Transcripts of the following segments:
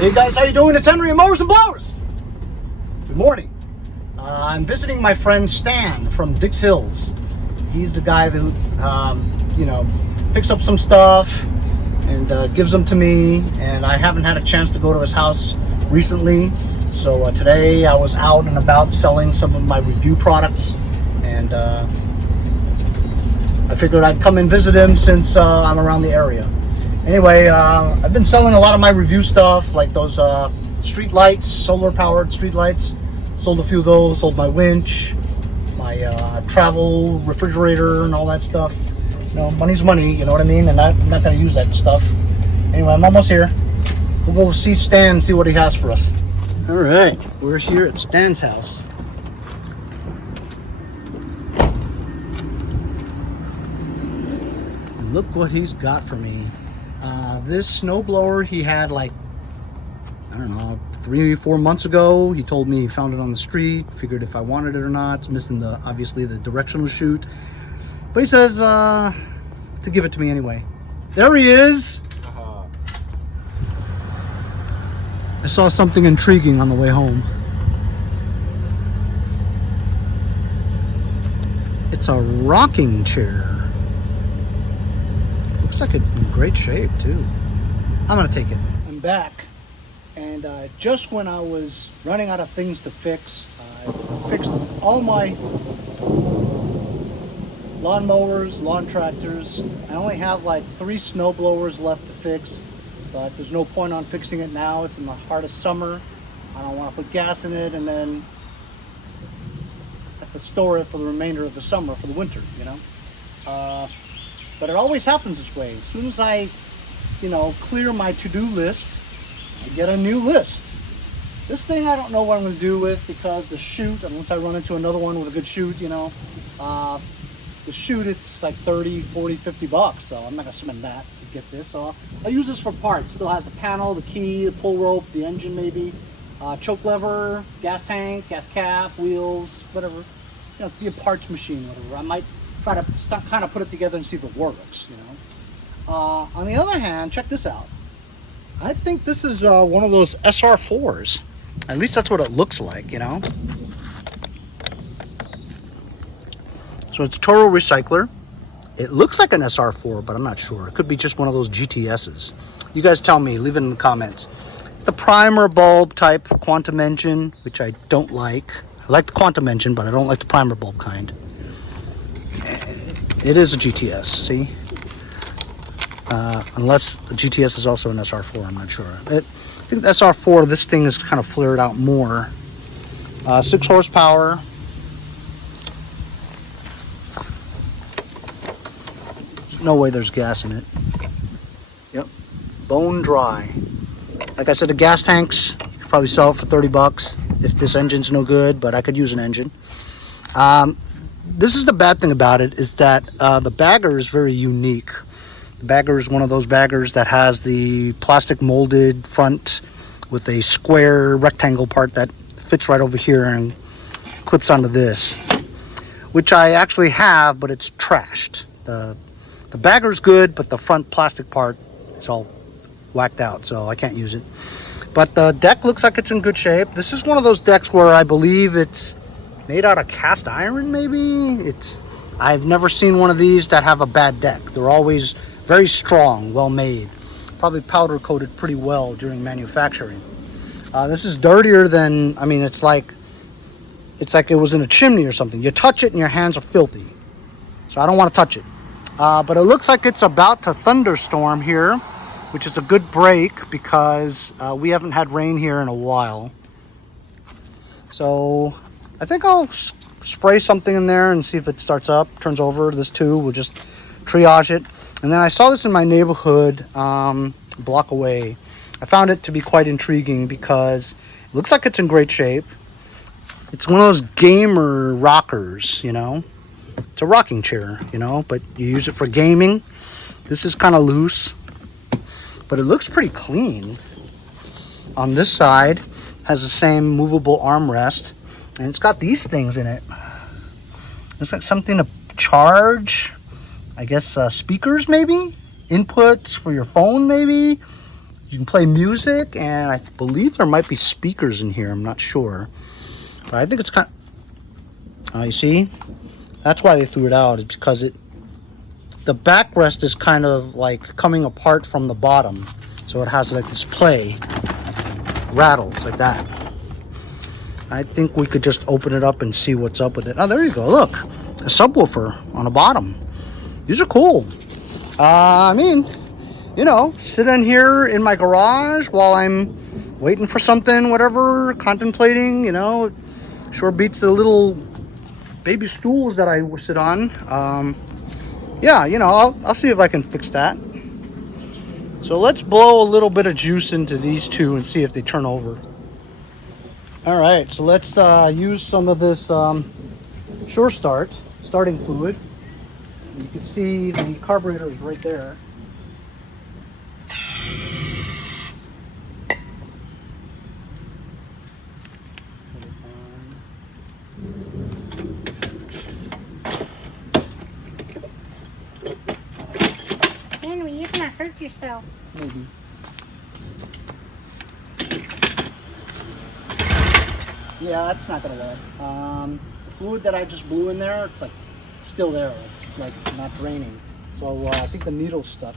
Hey guys, how you doing? It's Henry of Mowers and Blowers. Good morning. I'm visiting my friend Stan from Dix Hills. He's the guy that, picks up some stuff and gives them to me. And I haven't had a chance to go to his house recently. So today I was out and about selling some of my review products. And I figured I'd come and visit him since I'm around the area. Anyway, I've been selling a lot of my review stuff, like those street lights, solar powered street lights. Sold a few of those, sold my winch, my travel refrigerator and all that stuff. You know, money's money, you know what I mean? And I'm not gonna use that stuff. Anyway, I'm almost here. We'll go see Stan and see what he has for us. All right, we're here at Stan's house. Look what he's got for me. This snowblower he had like, I don't know, 3-4 months ago. He told me he found it on the street, figured if I wanted it or not. It's missing obviously the directional chute. But he says to give it to me anyway. There he is. I saw something intriguing on the way home. It's a rocking chair. Looks like it's in great shape too. I'm gonna take it. I'm back, and just when I was running out of things to fix, I fixed all my lawn mowers, lawn tractors. I only have like 3 snow blowers left to fix, but there's no point on fixing it now. It's in the heart of summer. I don't want to put gas in it and then have to store it for the remainder of the summer, for the winter, you know. But it always happens this way. As soon as I, clear my to-do list, I get a new list. This thing I don't know what I'm going to do with, because the chute, unless I run into another one with a good chute, the chute, it's like 30, 40, 50 bucks. So I'm not going to spend that to get this. So I'll use this for parts. Still has the panel, the key, the pull rope, the engine maybe, choke lever, gas tank, gas cap, wheels, whatever. Be a parts machine, whatever. I might try to kind of put it together and see if it works, On the other hand, check this out. I think this is one of those SR4s. At least that's what it looks like, So it's a Toro recycler. It looks like an SR4, but I'm not sure. It could be just one of those GTSs. You guys tell me, leave it in the comments. It's the primer bulb type quantum engine, which I don't like. I like the quantum engine, but I don't like the primer bulb kind. It is a GTS, see? Unless the GTS is also an SR4, I'm not sure. I think the SR4, this thing is kind of flared out more. 6 horsepower. There's no way there's gas in it. Yep, bone dry. Like I said, the gas tanks, you could probably sell it for 30 bucks if this engine's no good, but I could use an engine. This is the bad thing about it, is that the bagger is very unique. The bagger is one of those baggers that has the plastic molded front with a square rectangle part that fits right over here and clips onto this, which I actually have, but it's trashed. The bagger's good, but the front plastic part is all whacked out, so I can't use it. But the deck looks like it's in good shape. This is one of those decks where I believe it's made out of cast iron, maybe? I've never seen one of these that have a bad deck. They're always very strong, well made. Probably powder coated pretty well during manufacturing. This is dirtier than, it's like it was in a chimney or something. You touch it and your hands are filthy. So I don't want to touch it. But it looks like it's about to thunderstorm here, which is a good break because we haven't had rain here in a while. So I think I'll spray something in there and see if it starts up, turns over. This too, we'll just triage it. And then I saw this in my neighborhood a block away. I found it to be quite intriguing because it looks like it's in great shape. It's one of those gamer rockers, It's a rocking chair, but you use it for gaming. This is kind of loose, but it looks pretty clean. On this side, has the same movable armrest. And it's got these things in it. It's like something to charge, I guess, speakers maybe? Inputs for your phone maybe? you can play music, and I believe there might be speakers in here. I'm not sure, but I think it's kind of, you see, that's why they threw it out, is because the backrest is kind of like coming apart from the bottom, so it has like this play, rattles like that. I think we could just open it up and see what's up with it. Oh, there you go. Look, a subwoofer on the bottom. These are cool. I mean, you know, sit in here in my garage while I'm waiting for something, whatever, contemplating, you know. Sure beats the little baby stools that I sit on. Yeah, you know, I'll see if I can fix that. So let's blow a little bit of juice into these two and see if they turn over. All right, so let's use some of this Sure Start starting fluid. You can see the carburetor is right there. Henry, you're gonna hurt yourself. Maybe. Yeah, that's not gonna work. The fluid that I just blew in there, it's like still there. It's like not draining. So I think the needle's stuck.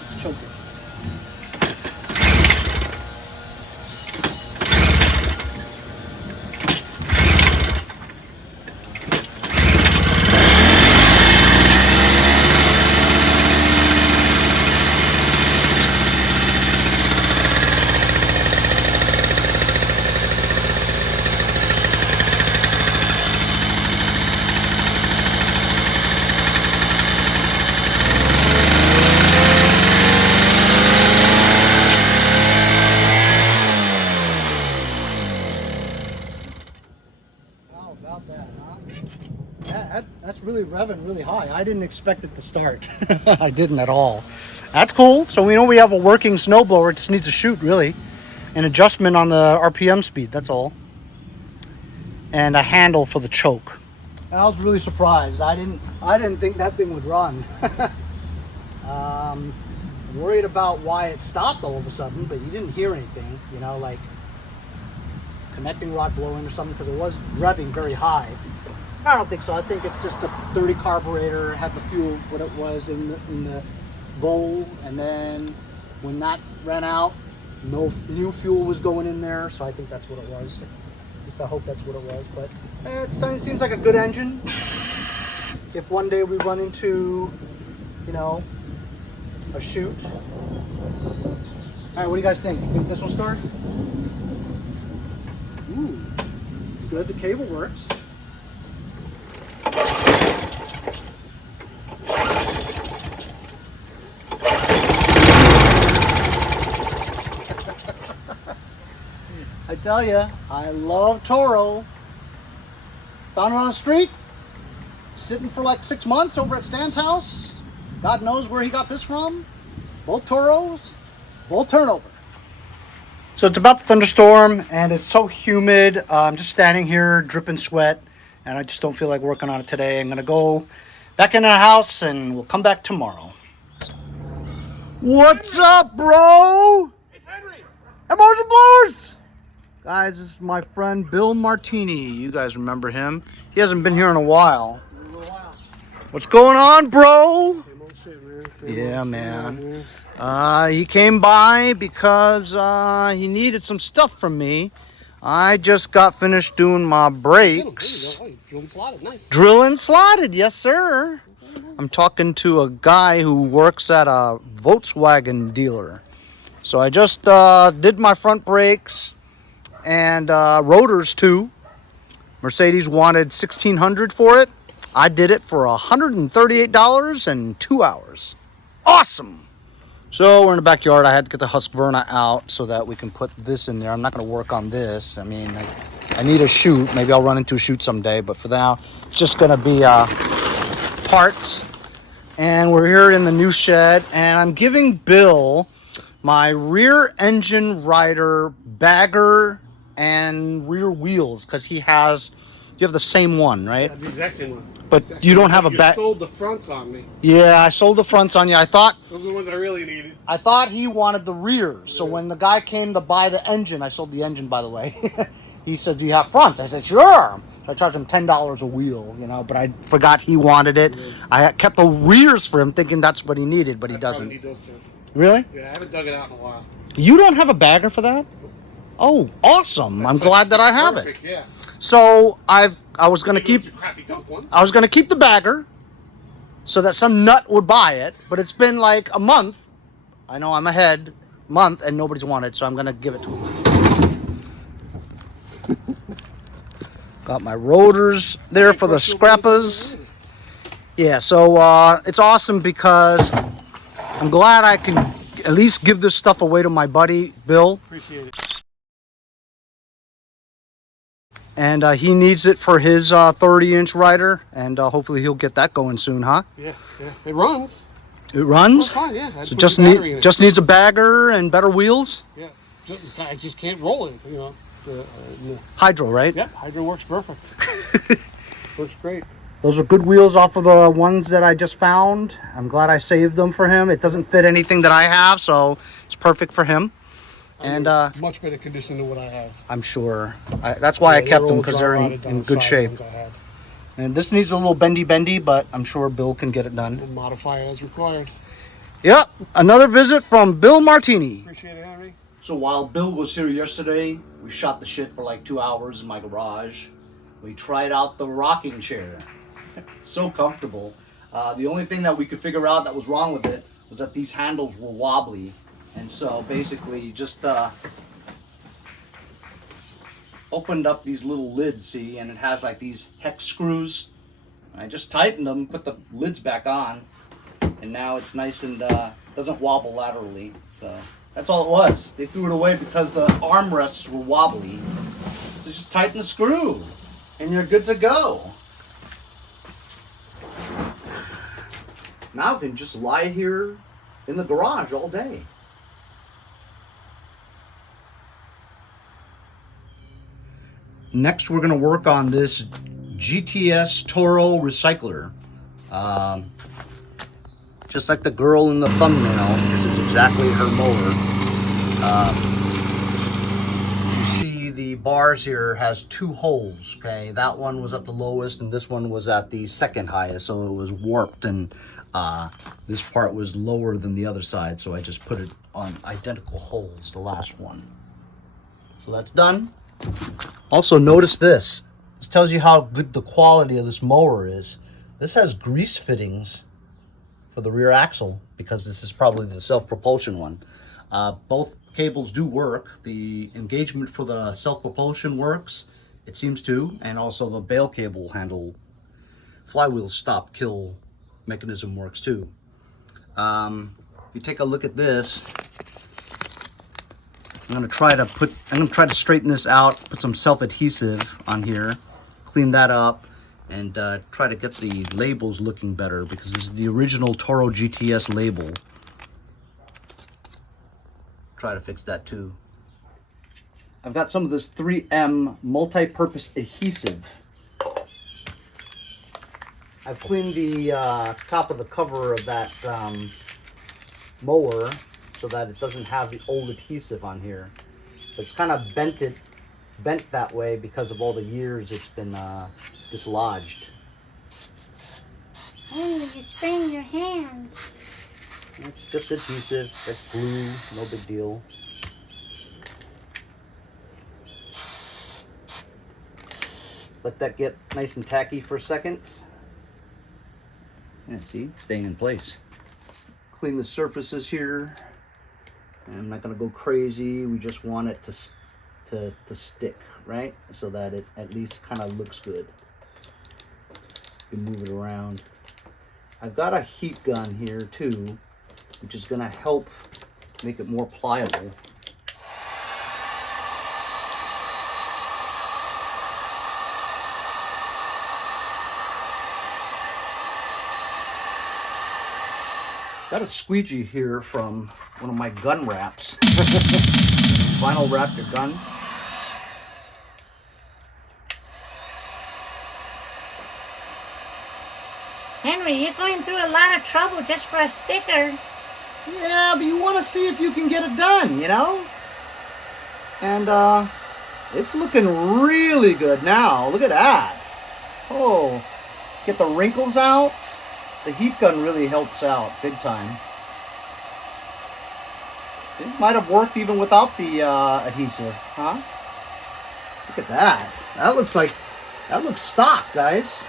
It's choking. About that, huh? That's really revving really high. I didn't expect it to start. I didn't at all. That's cool. So we know we have a working snowblower. It just needs a shoot, really. An adjustment on the RPM speed, that's all. And a handle for the choke. I was really surprised. I didn't think that thing would run. Worried about why it stopped all of a sudden, but you didn't hear anything, you know, like connecting rod blowing or something, because it was revving very high. I don't think so. I think it's just a dirty carburetor, had the fuel, what it was in the bowl, and then when that ran out, no new fuel was going in there, so I think that's what it was. At least I hope that's what it was, but it seems like a good engine. If one day we run into, you know, a chute. All right, what do you guys think? Think this will start? Ooh, it's good. The cable works. I tell you, I love Toro. Found it on the street, sitting for like 6 months over at Stan's house. God knows where he got this from. Both Toros, both turnover. So it's about the thunderstorm, and it's so humid. I'm just standing here dripping sweat, and I just don't feel like working on it today. I'm gonna go back into the house, and we'll come back tomorrow. What's up, bro? It's Henry. Motion blowers. Guys, this is my friend Bill Martini. You guys remember him? He hasn't been here in a while. What's going on, bro? Same old shit, man. Same Yeah, old man. Shit, He came by because he needed some stuff from me. I just got finished doing my brakes. Oh, drill and slotted, nice. Drill and slotted, yes, sir. I'm talking to a guy who works at a Volkswagen dealer. So I just did my front brakes and rotors too. Mercedes wanted $1,600 for it. I did it for $138 in 2 hours. Awesome. So we're in the backyard. I had to get the Husqvarna out so that we can put this in there. I'm not going to work on this. I mean, I need a chute. Maybe I'll run into a chute someday, but for now, it's just going to be parts. And we're here in the new shed, and I'm giving Bill my rear engine rider bagger and rear wheels because he has You have the same one, right? Yeah, the exact same one. But you don't have a You back. sold the fronts on me. Yeah, I sold the fronts on you. I thought Those are the ones I really needed. he wanted the rears. So when the guy came to buy the engine, I sold the engine, by the way. He said, "Do you have fronts?" I said, "Sure." So I charged him $10 a wheel, you know, but I forgot he wanted it. I kept the rears for him, thinking that's what he needed, but he doesn't. Need those two. Really? Yeah, I haven't dug it out in a while. You don't have a bagger for that? Oh, awesome! I'm glad that I have it. Perfect, yeah. So I was gonna keep. Crappy dump one. I was going to keep the bagger so that some nut would buy it, but it's been like a month. I know I'm ahead, month, and nobody's wanted, so I'm going to give it to him. Got my rotors there for the scrappers. Yeah, so it's awesome because I'm glad I can at least give this stuff away to my buddy, Bill. Appreciate it. And he needs it for his 30-inch rider, and hopefully he'll get that going soon, huh? Yeah. It runs. It runs? Oh, fine, yeah. So just needs a bagger and better wheels? Yeah. I just can't roll it, you know. No. Hydro, right? Yep, Hydro works perfect. Works great. Those are good wheels off of the ones that I just found. I'm glad I saved them for him. It doesn't fit anything that I have, so it's perfect for him. And much better condition than what I have. I'm sure. That's why I kept them, because they're in good shape. And this needs a little bendy, but I'm sure Bill can get it done. And modify it as required. Yep, another visit from Bill Martini. Appreciate it, Henry. So while Bill was here yesterday, we shot the shit for like 2 hours in my garage. We tried out the rocking chair. So comfortable. The only thing that we could figure out that was wrong with it was that these handles were wobbly. And so basically you just opened up these little lids, see, and it has like these hex screws. I just tightened them, put the lids back on, and now it's nice and doesn't wobble laterally. So that's all it was. They threw it away because the armrests were wobbly. So just tighten the screw and you're good to go. Now I can just lie here in the garage all day. Next, we're going to work on this GTS Toro recycler. Just like the girl in the thumbnail, this is exactly her mower. You see the bars here has 2 holes, okay? That one was at the lowest and this one was at the second highest, so it was warped, and this part was lower than the other side, so I just put it on identical holes, the last one. So that's done. Also notice this. This tells you how good the quality of this mower is. This has grease fittings for the rear axle because this is probably the self-propulsion one. Both cables do work. The engagement for the self-propulsion works, it seems to, and also the bail cable handle flywheel stop kill mechanism works too. If you take a look at this, I'm gonna try to straighten this out, put some self-adhesive on here, clean that up, and try to get the labels looking better because this is the original Toro GTS label. Try to fix that too. I've got some of this 3M multi-purpose adhesive. I've cleaned the top of the cover of that mower so that it doesn't have the old adhesive on here. It's kind of bent that way because of all the years it's been dislodged. Oh, you sprained your hand. It's just adhesive, it's glue, no big deal. Let that get nice and tacky for a second. Yeah, see, it's staying in place. Clean the surfaces here. I'm not going to go crazy. We just want it to stick, right? So that it at least kind of looks good. You can move it around. I've got a heat gun here too, which is going to help make it more pliable. Got a squeegee here from one of my gun wraps. Vinyl wrap your gun. Henry, you're going through a lot of trouble just for a sticker. Yeah, but you want to see if you can get it done, you know? And it's looking really good now. Look at that. Oh, get the wrinkles out. The heat gun really helps out big time. It might have worked even without the adhesive, huh? Look at that. That looks stock, guys.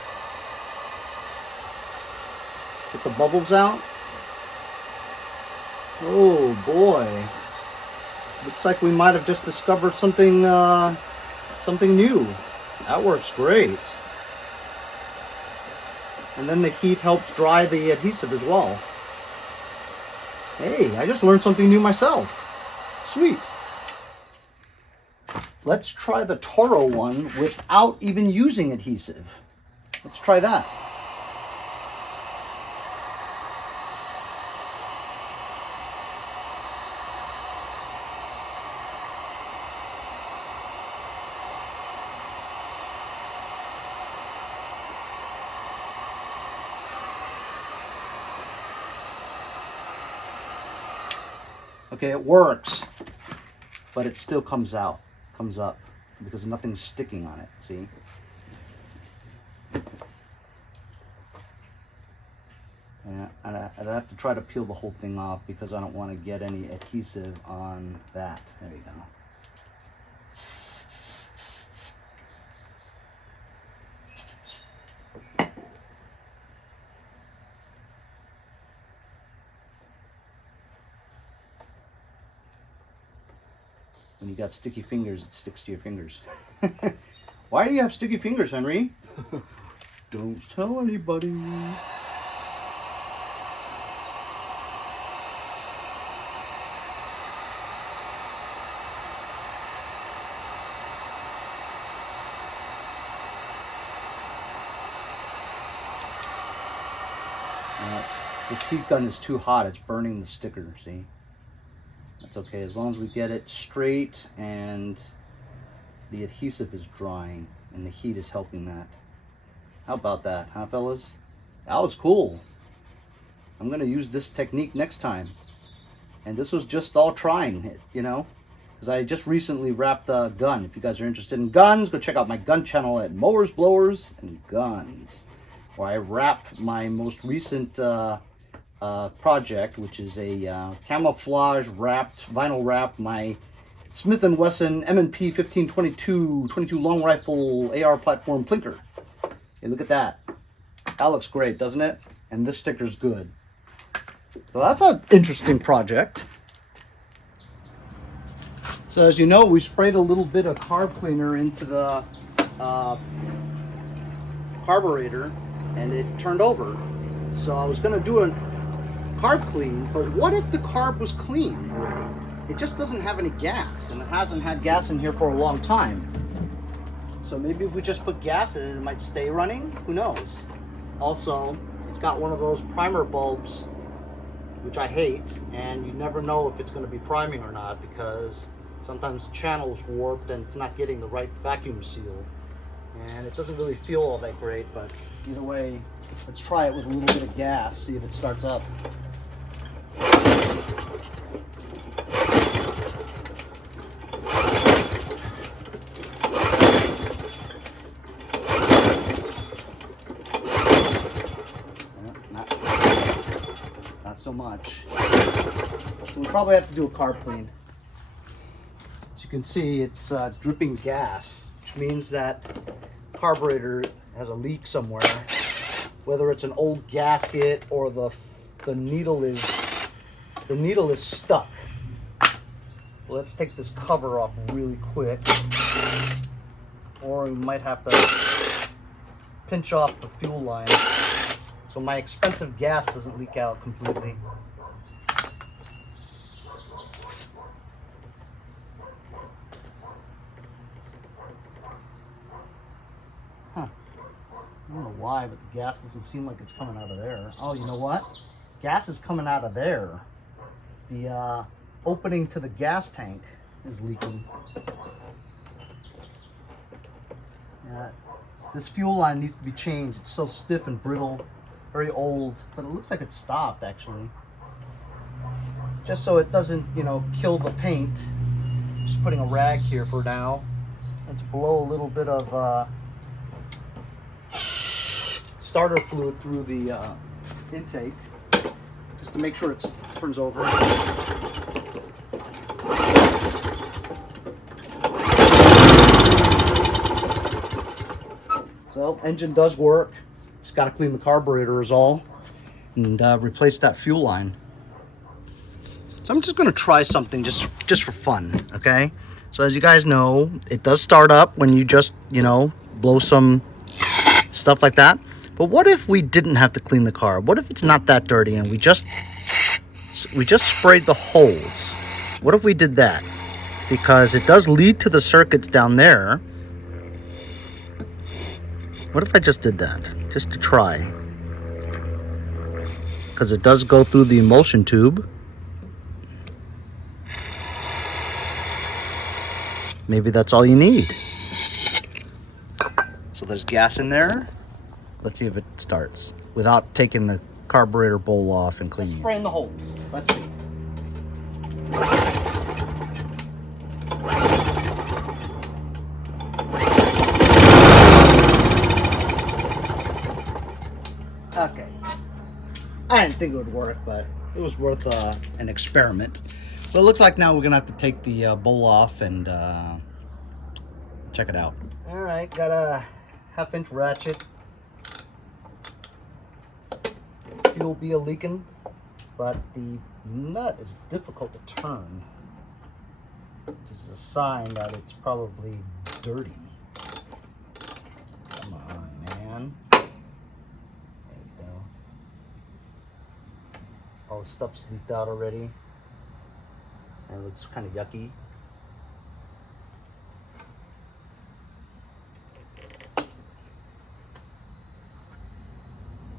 Get the bubbles out. Oh boy. Looks like we might have just discovered something new. That works great. And then the heat helps dry the adhesive as well. Hey, I just learned something new myself. Sweet. Let's try the Toro one without even using adhesive. Let's try that. Okay, it works, but it still comes up because nothing's sticking on it, see? Yeah, and I'd have to try to peel the whole thing off because I don't want to get any adhesive on that. There you go. When you got sticky fingers, it sticks to your fingers. Why do you have sticky fingers, Henry? Don't tell anybody. This heat gun is too hot. It's burning the sticker, see? That's okay, as long as we get it straight and the adhesive is drying and the heat is helping that. How about that, huh, fellas? That was cool. I'm gonna use this technique next time. And this was just all trying it, you know? Because I just recently wrapped a gun. If you guys are interested in guns, go check out my gun channel at Mowers, Blowers, and Guns, where I wrapped my most recent project, which is a camouflage wrapped, vinyl wrapped, my Smith & Wesson M&P 1522 22 long rifle AR platform plinker. Hey, look at that. That looks great, doesn't it? And this sticker's good. So that's an interesting project. So as you know, we sprayed a little bit of carb cleaner into the carburetor and it turned over. So I was going to do a carb clean, but what if the carb was clean already? It just doesn't have any gas, and it hasn't had gas in here for a long time. So maybe if we just put gas in it, it might stay running. Who knows? Also, it's got one of those primer bulbs, which I hate, and you never know if it's going to be priming or not because sometimes the channel's warped and it's not getting the right vacuum seal. And it doesn't really feel all that great, but either way, let's try it with a little bit of gas, see if it starts up. Not so much. We'll probably have to do a carb clean. As you can see, it's dripping gas, which means that carburetor has a leak somewhere, whether it's an old gasket or the needle is stuck. Well, let's take this cover off really quick, or we might have to pinch off the fuel line so my expensive gas doesn't leak out completely. I don't know why, but the gas doesn't seem like it's coming out of there. Oh, you know what? Gas is coming out of there. The opening to the gas tank is leaking. Yeah, this fuel line needs to be changed. It's so stiff and brittle. very old, but it looks like it stopped actually. Just so it doesn't, you know, kill the paint. Just putting a rag here for now. And to blow a little bit of starter fluid through the intake, just to make sure it turns over. So engine does work. Just got to clean the carburetor is all, and replace that fuel line. So I'm just going to try something just for fun, okay? So as you guys know, it does start up when you just, you know, blow some stuff like that. But what if we didn't have to clean the car? What if it's not that dirty and we just sprayed the holes? What if we did that? Because it does lead to the circuits down there. What if I just did that? Just to try. Because it does go through the emulsion tube. Maybe that's all you need. So there's gas in there. Let's see if it starts without taking the carburetor bowl off and cleaning it. Spraying the holes. Let's see. Okay. I didn't think it would work, but it was worth an experiment. So it looks like now we're gonna have to take the bowl off and check it out. All right, got a 1/2-inch ratchet. Fuel be leaking, but the nut is difficult to turn. This is a sign that it's probably dirty. Come on, man. There you go. All the stuff's leaked out already. And it looks kind of yucky.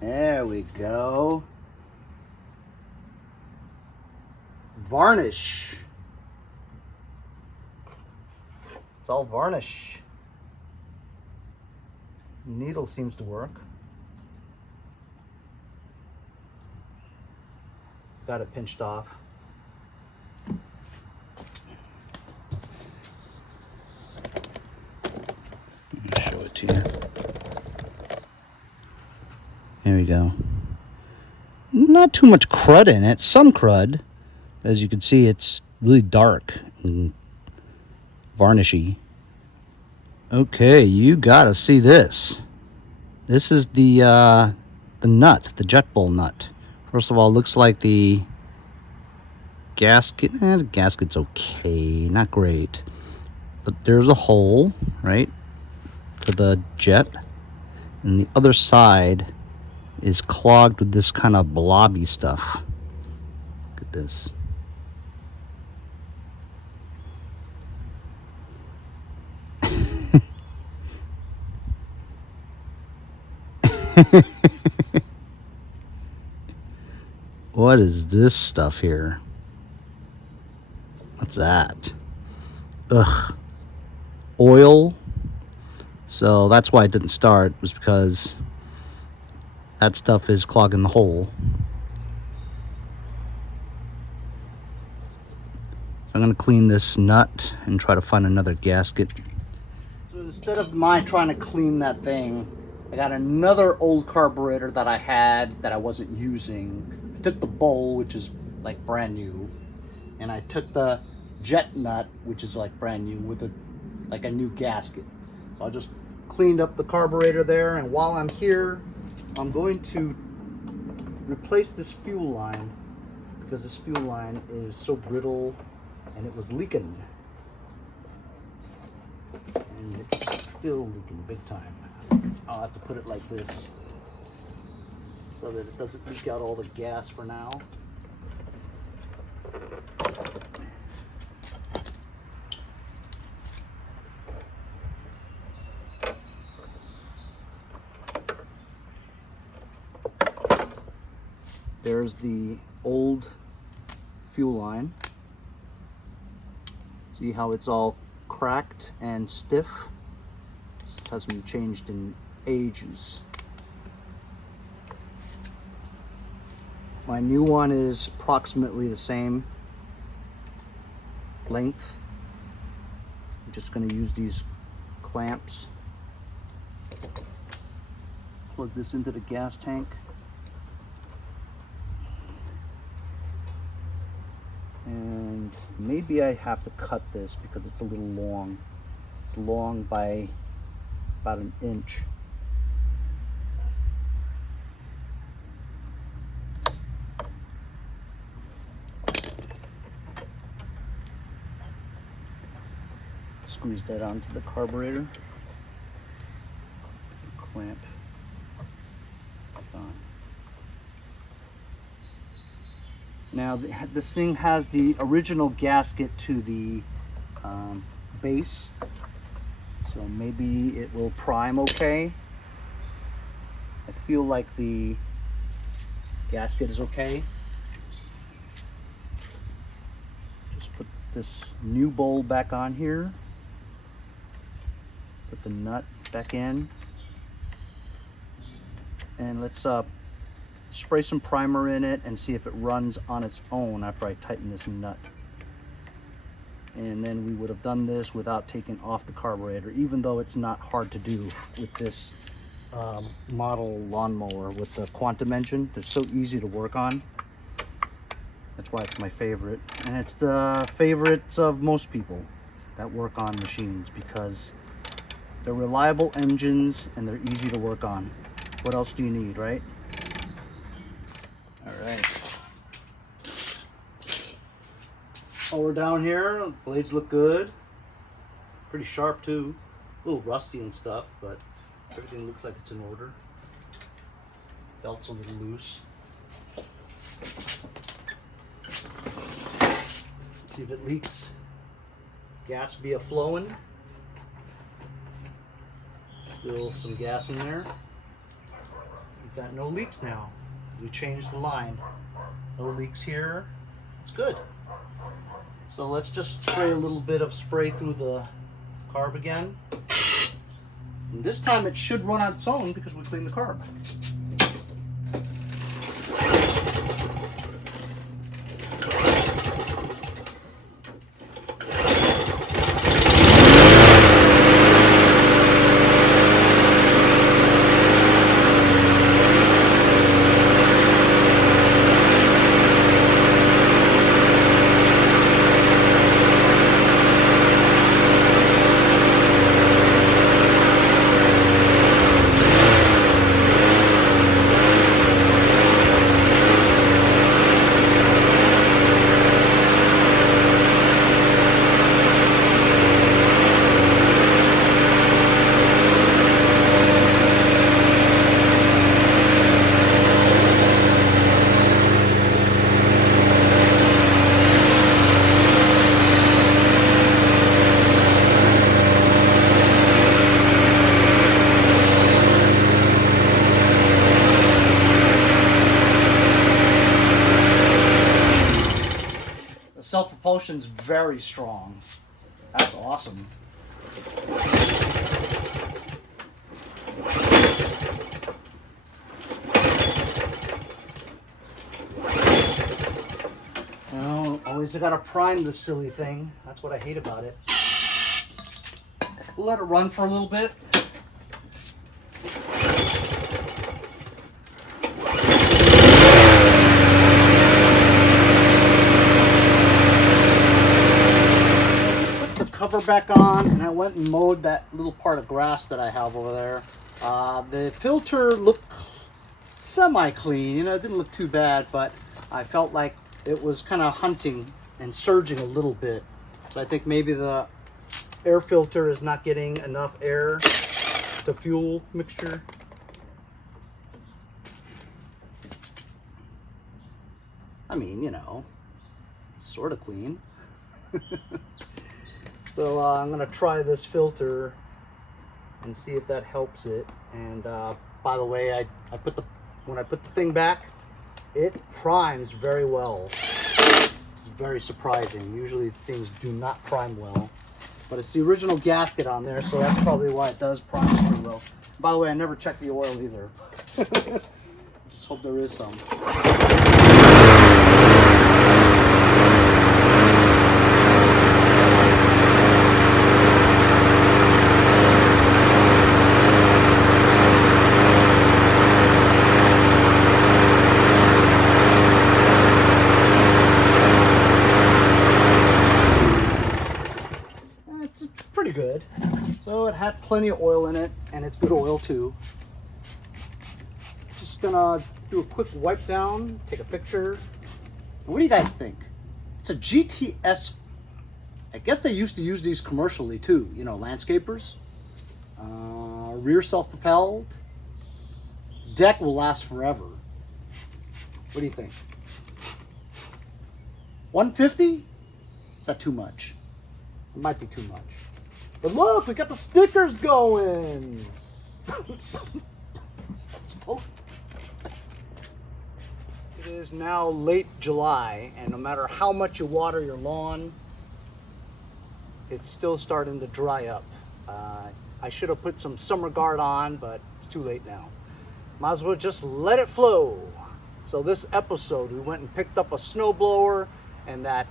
There we go. Varnish. It's all varnish. Needle seems to work. Got it pinched off. Show it to you. There we go. Not too much crud in it. Some crud. As you can see, it's really dark and varnishy. Okay, you gotta see this. This is the nut, the jet bowl nut. First of all, it looks like the gasket. The gasket's okay, not great. But there's a hole, right, to the jet. And the other side is clogged with this kind of blobby stuff. Look at this. What is this stuff here? What's that? Ugh. Oil. So that's why it didn't start, was because that stuff is clogging the hole. I'm going to clean this nut and try to find another gasket. So instead of trying to clean that thing, I got another old carburetor that I had that I wasn't using. I took the bowl, which is like brand new, and I took the jet nut, which is like brand new, with like a new gasket. So I just cleaned up the carburetor there, and while I'm here, I'm going to replace this fuel line, because this fuel line is so brittle and it was leaking. And it's still leaking big time. I'll have to put it like this so that it doesn't leak out all the gas for now. There's the old fuel line. See how it's all cracked and stiff? This hasn't been changed in ages. My new one is approximately the same length. I'm just going to use these clamps. Plug this into the gas tank. And maybe I have to cut this because it's a little long. It's long by about an inch. Squeeze that onto the carburetor. Clamp on. Now this thing has the original gasket to the base, so maybe it will prime okay. I feel like the gasket is okay. Just put this new bowl back on here. Put the nut back in. And let's spray some primer in it and see if it runs on its own after I tighten this nut. And then we would have done this without taking off the carburetor, even though it's not hard to do with this model lawnmower with the quantum engine. They're so easy to work on. That's why it's my favorite. And it's the favorites of most people that work on machines because they're reliable engines and they're easy to work on. What else do you need, right? All right. While we're down here, blades look good. Pretty sharp too. A little rusty and stuff, but everything looks like it's in order. Belt's a little loose. Let's see if it leaks. Gas be a flowing. Still some gas in there. We've got no leaks now. We changed the line. No leaks here. It's good. So let's just spray a little bit of spray through the carb again. And this time it should run on its own because we cleaned the carb. Self-propulsion's very strong. That's awesome. Well, always gotta prime this silly thing. That's what I hate about it. We'll let it run for a little bit. Cover back on, and I went and mowed that little part of grass that I have over there. The filter looked semi-clean, you know, it didn't look too bad, but I felt like it was kind of hunting and surging a little bit. So I think maybe the air filter is not getting enough air to fuel mixture. I mean, you know, sort of clean. So I'm gonna try this filter and see if that helps it. And by the way, when I put the thing back, it primes very well. It's very surprising. Usually things do not prime well, but it's the original gasket on there, so that's probably why it does prime pretty well. By the way, I never checked the oil either. Just hope there is some. good. So it had plenty of oil in it, and it's good oil too. Just gonna do a quick wipe down, take a picture. What do you guys think? It's a GTS. I guess they used to use these commercially too, you know, landscapers. Rear self-propelled. Deck will last forever. What do you think? 150? Is that too much? It might be too much. But look, we got the stickers going. It is now late July, and no matter how much you water your lawn, it's still starting to dry up. I should have put some summer guard on, but it's too late now. Might as well just let it flow. So this episode, we went and picked up a snowblower and that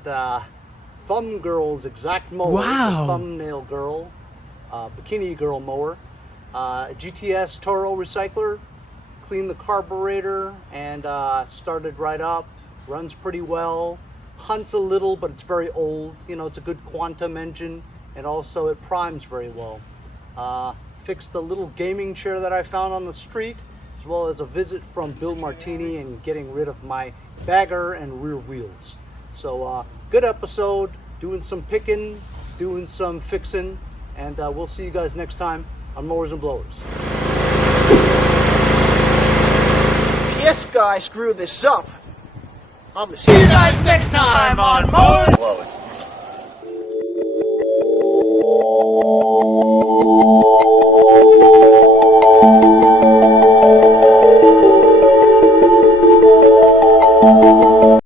Thumb Girl's exact mower. Wow. Thumbnail Girl, Bikini Girl mower. GTS Toro recycler. Cleaned the carburetor and started right up. Runs pretty well. Hunts a little, but it's very old. You know, it's a good quantum engine, and also it primes very well. Fixed the little gaming chair that I found on the street, as well as a visit from Bill Martini and getting rid of my bagger and rear wheels. So good episode, doing some picking, doing some fixing, and we'll see you guys next time on Mowers and Blowers. This guy screwed this up. I'm gonna See you guys next time on Mowers. Blowers.